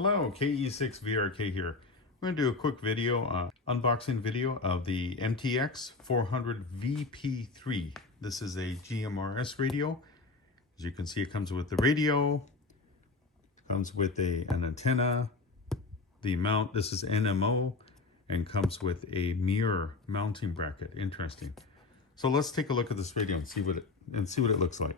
Hello, KE6VRK here. I'm going to do a quick video, unboxing video of the MXT400 VP3. This is a GMRS radio. As you can see, it comes with the radio, comes with an antenna, the mount, this is NMO, and comes with a mirror mounting bracket. Interesting. So let's take a look at this radio and see what it looks like.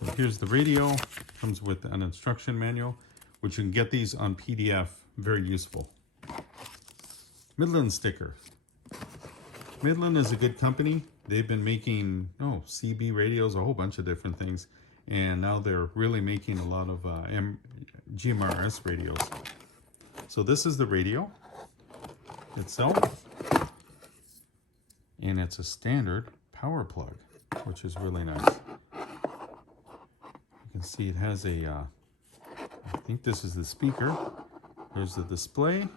So here's the radio. Comes with an instruction manual, which you can get these on PDF. Very useful. Midland sticker. Midland is a good company. They've been making CB radios, a whole bunch of different things, and now they're really making a lot of GMRS radios. So this is the radio itself, and it's a standard power plug, which is really nice. You can see it has a, I think this is the speaker. There's the display.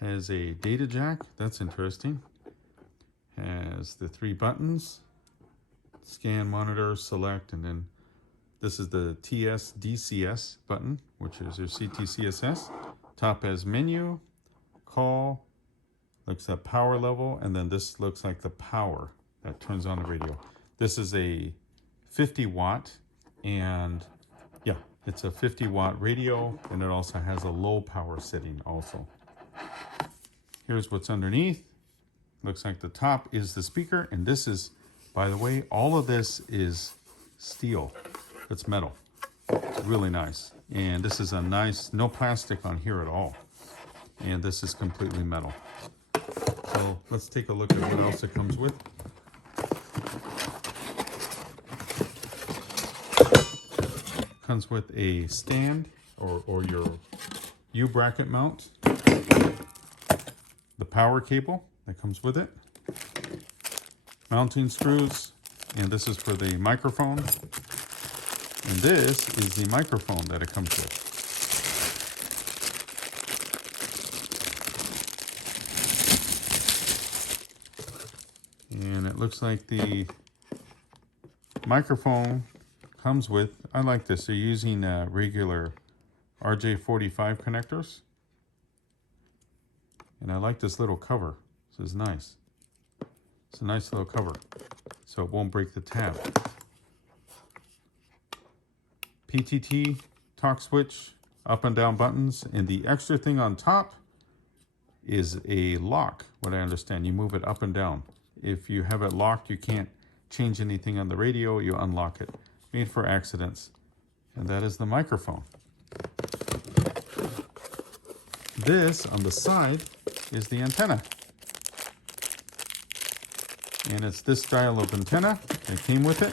Has a data jack. That's interesting. Has the 3 buttons. Scan, monitor, select, and then this is the TS-DCS button, which is your ctcss. Top has menu, call, looks at power level, and then this looks like the power that turns on the radio. This is a 50 watt, and yeah, it's a 50 watt radio, and it also has a low power setting also. Here's what's underneath. Looks like the top is the speaker, and this is, by the way, all of this is steel. It's metal. It's really nice. And this is a nice, no plastic on here at all. And this is completely metal. So let's take a look at what else it comes with. Comes with a stand or your U-bracket mount. The power cable that comes with it. Mounting screws, and this is for the microphone. And this is the microphone that it comes with. And it looks like the microphone comes with, I like this, they're using regular RJ45 connectors. And I like this little cover. This is nice. It's a nice little cover, so it won't break the tab. PTT, talk switch, up and down buttons, and the extra thing on top is a lock, what I understand. You move it up and down. If you have it locked, you can't change anything on the radio, you unlock it. Made for accidents. And that is the microphone. This, on the side, is the antenna. And it's this style of antenna that came with it.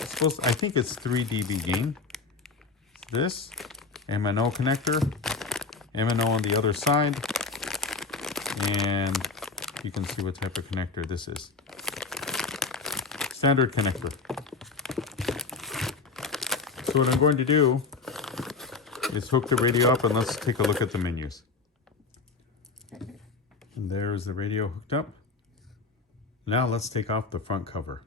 It's supposed, I think it's 3 dB gain. This, MNO connector, MNO on the other side, and you can see what type of connector this is. Standard connector. So what I'm going to do is hook the radio up, and let's take a look at the menus. And there's the radio hooked up. Now let's take off the front cover.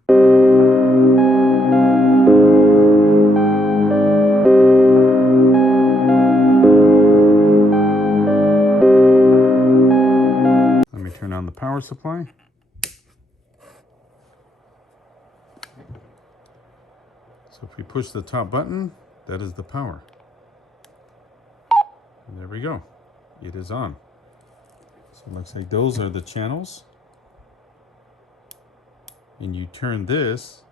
Let me turn on the power supply. So if we push the top button, that is the power. And there we go. It is on. So it looks like those are the channels. And you turn this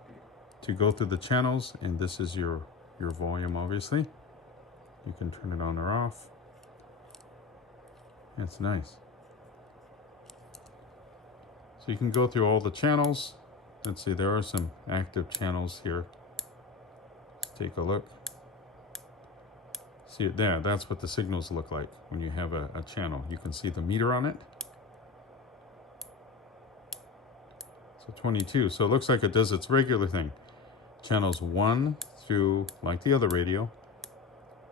to go through the channels, and this is your volume, obviously. You can turn it on or off. That's nice. So you can go through all the channels. Let's see, there are some active channels here. Let's take a look. See it there, that's what the signals look like when you have a channel. You can see the meter on it. 22, so it looks like it does its regular thing. Channels 1 through, like the other radio,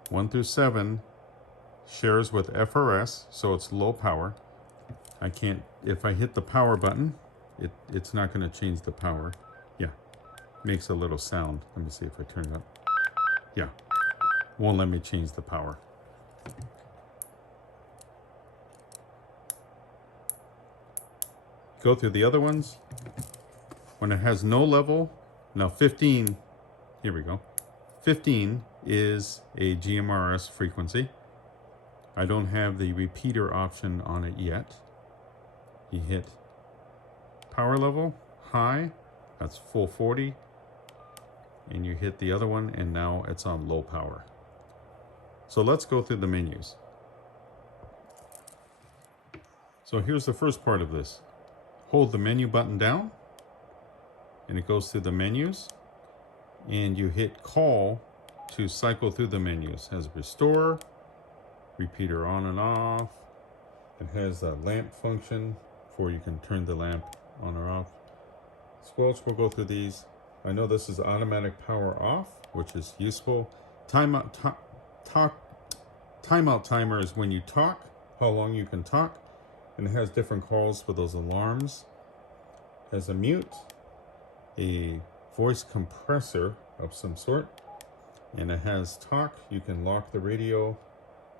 1 through 7 shares with FRS, so it's low power. I can't, if I hit the power button, it's not going to change the power. Yeah, makes a little sound. Let me see if I turn it up. Yeah, won't let me change the power. Go through the other ones. When it has no level, now 15, here we go. 15 is a GMRS frequency. I don't have the repeater option on it yet. You hit power level, high, that's full 40. And you hit the other one, and now it's on low power. So let's go through the menus. So here's the first part of this. Hold the menu button down, and it goes through the menus, and you hit call to cycle through the menus. It has restore, repeater on and off. It has a lamp function for you can turn the lamp on or off. Squelch, we'll go through these. I know this is automatic power off, which is useful. Timeout timer is when you talk, how long you can talk, and it has different calls for those alarms. It has a mute, a voice compressor of some sort, and it has talk. You can lock the radio.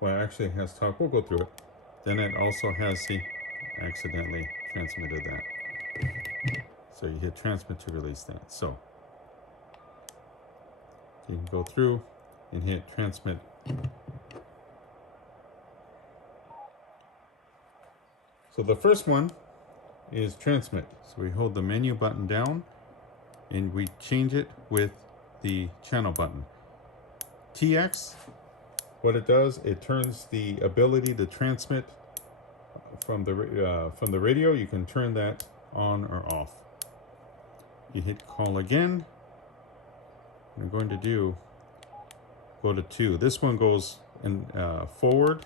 Well, actually it has talk. We'll go through it. Then it also has the, accidentally transmitted that. So you hit transmit to release that. So you can go through and hit transmit. So the first one is transmit. So we hold the menu button down and we change it with the channel button. TX, what it does, it turns the ability to transmit from the radio. You can turn that on or off. You hit call again. I'm going to go to 2. This one goes in forward.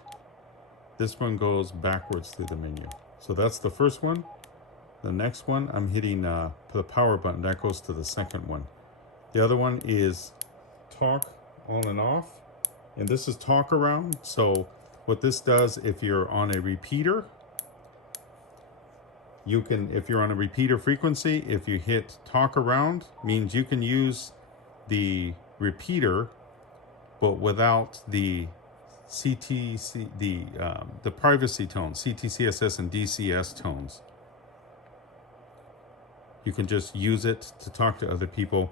This one goes backwards through the menu. So that's the first one. The next one, I'm hitting the power button. That goes to the second one. The other one is talk on and off. And this is talk around. So what this does, if you're on a repeater, you can, if you're on a repeater frequency, if you hit talk around, means you can use the repeater, but without the CTC, the privacy tones, ctcss and DCS tones. You can just use it to talk to other people.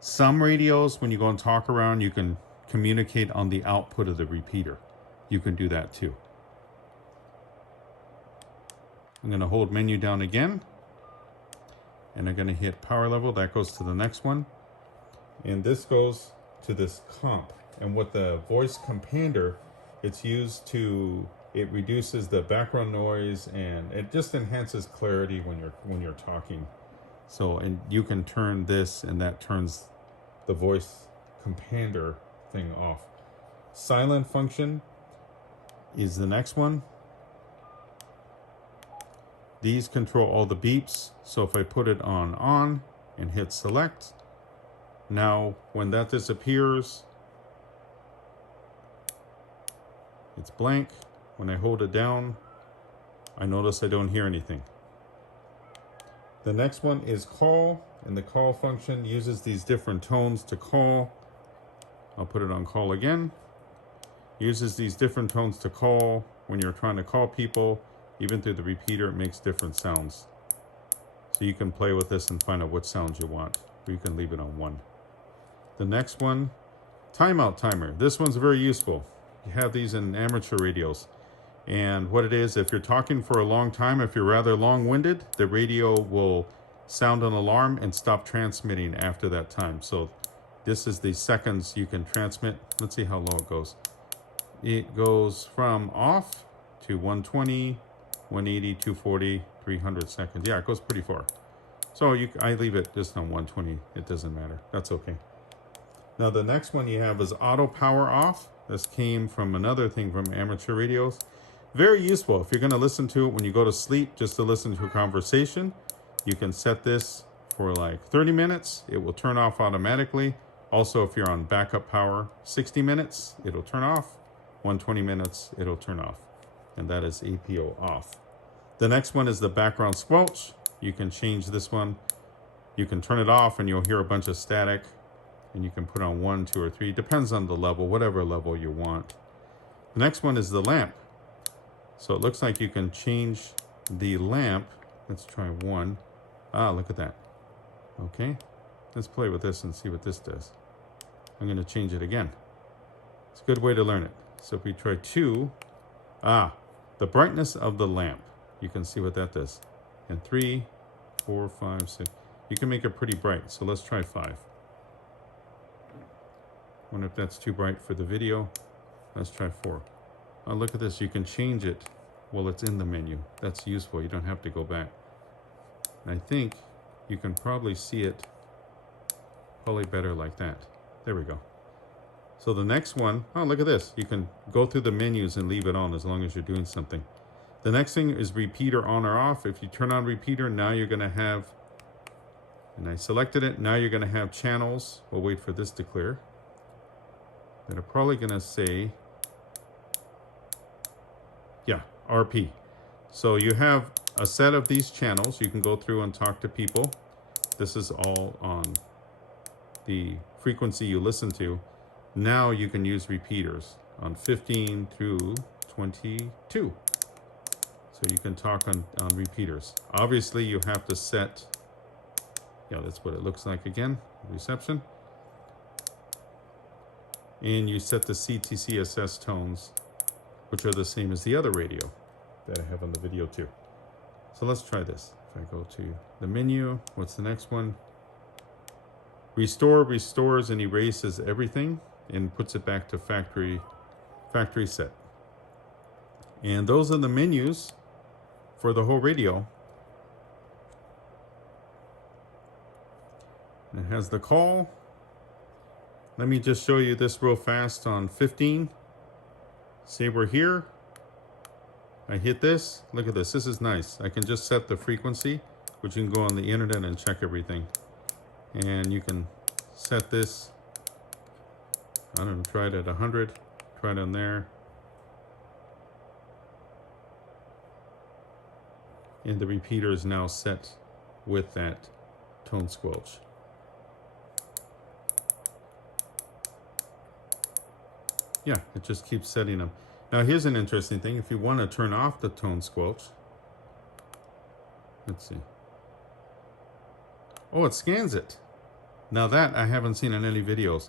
Some radios, when you go and talk around, you can communicate on the output of the repeater. You can do that too. I'm going to hold menu down again, and I'm going to hit power level. That goes to the next one, and this goes to this comp. And what the voice compander, it's used to, it reduces the background noise, and it just enhances clarity when you're talking. So, and you can turn this, and that turns the voice compander thing off. Silent function is the next one. These control all the beeps. So if I put it on and hit select, now when that disappears, it's blank. When I hold it down, I notice I don't hear anything. The next one is call, and the call function uses these different tones to call. I'll put it on call again. Uses these different tones to call when you're trying to call people. Even through the repeater, it makes different sounds. So you can play with this and find out what sounds you want. Or you can leave it on 1. The next one, timeout timer. This one's very useful. You have these in amateur radios. And what it is, if you're talking for a long time, if you're rather long-winded, the radio will sound an alarm and stop transmitting after that time. So this is the seconds you can transmit. Let's see how low it goes. It goes from off to 120, 180, 240, 300 seconds. Yeah, it goes pretty far. So I leave it just on 120. It doesn't matter. That's okay. Now the next one you have is auto power off. This came from another thing from amateur radios. Very useful if you're going to listen to it when you go to sleep, just to listen to a conversation. You can set this for like 30 minutes. It will turn off automatically. Also, if you're on backup power, 60 minutes, it'll turn off. 120 minutes, it'll turn off. And that is APO off. The next one is the background squelch. You can change this one. You can turn it off and you'll hear a bunch of static, and you can put on 1, 2, or 3. Depends on the level, whatever level you want. The next one is the lamp. So it looks like you can change the lamp. Let's try 1. Ah, look at that. Okay, let's play with this and see what this does. I'm going to change it again. It's a good way to learn it. So if we try 2, the brightness of the lamp. You can see what that does. And 3, 4, 5, 6. You can make it pretty bright. So let's try 5. Wonder if that's too bright for the video. Let's try 4. Oh, look at this. You can change it while it's in the menu. That's useful. You don't have to go back. And I think you can probably see it probably better like that. There we go. So the next one, oh, look at this. You can go through the menus and leave it on as long as you're doing something. The next thing is repeater on or off. If you turn on repeater, now you're going to have, and I selected it, now you're going to have channels. We'll wait for this to clear. That are probably going to say, yeah, RP. So you have a set of these channels. You can go through and talk to people. This is all on the frequency you listen to. Now you can use repeaters on 15 through 22. So you can talk on repeaters. Obviously you have to set, yeah, that's what it looks like again, reception. And you set the ctcss tones, which are the same as the other radio that I have on the video too. So let's try this. If I go to the menu, what's the next one? Restore restores and erases everything and puts it back to factory set. And those are the menus for the whole radio. It has the call. Let me just show you this real fast on 15. Say we're here. I hit this. Look at this. This is nice. I can just set the frequency, which you can go on the internet and check everything. And you can set this, I don't know, try it at 100. Try it on there. And the repeater is now set with that tone squelch. Yeah, it just keeps setting them. Now here's an interesting thing. If you want to turn off the tone squelch, let's see. Oh, it scans it. Now that I haven't seen in any videos.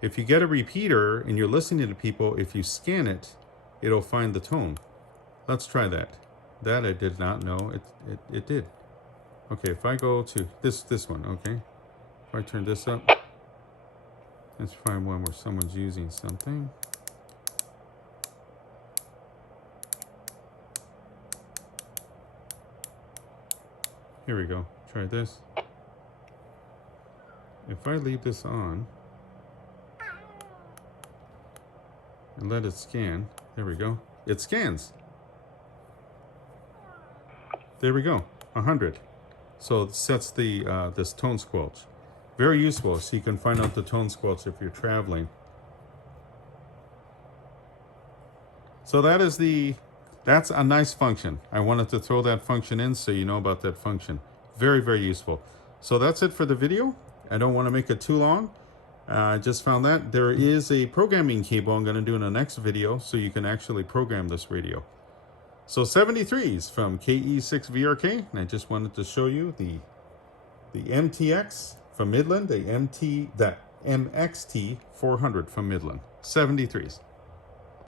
If you get a repeater and you're listening to people, if you scan it, it'll find the tone. Let's try that. That I did not know. It did. Okay, if I go to this one, okay. If I turn this up, let's find one where someone's using something. Here we go. Try this. If I leave this on and let it scan, there we go. It scans. There we go, 100. So it sets the this tone squelch. Very useful, so you can find out the tone squelch if you're traveling. So that's a nice function. I wanted to throw that function in so you know about that function. Very, very useful. So that's it for the video. I don't want to make it too long. I just found that there is a programming cable I'm going to do in the next video so you can actually program this radio. So 73s from KE6VRK, and I just wanted to show you the MTX from Midland, the MXT400 from Midland. 73s.